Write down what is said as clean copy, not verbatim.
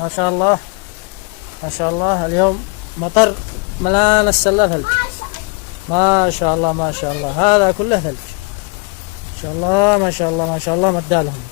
ما شاء الله ما شاء الله. اليوم مطر ملان السلة ثلج. ما شاء الله ما شاء الله، هذا كله ثلج. ما شاء الله ما شاء الله ما شاء الله، مدالهم.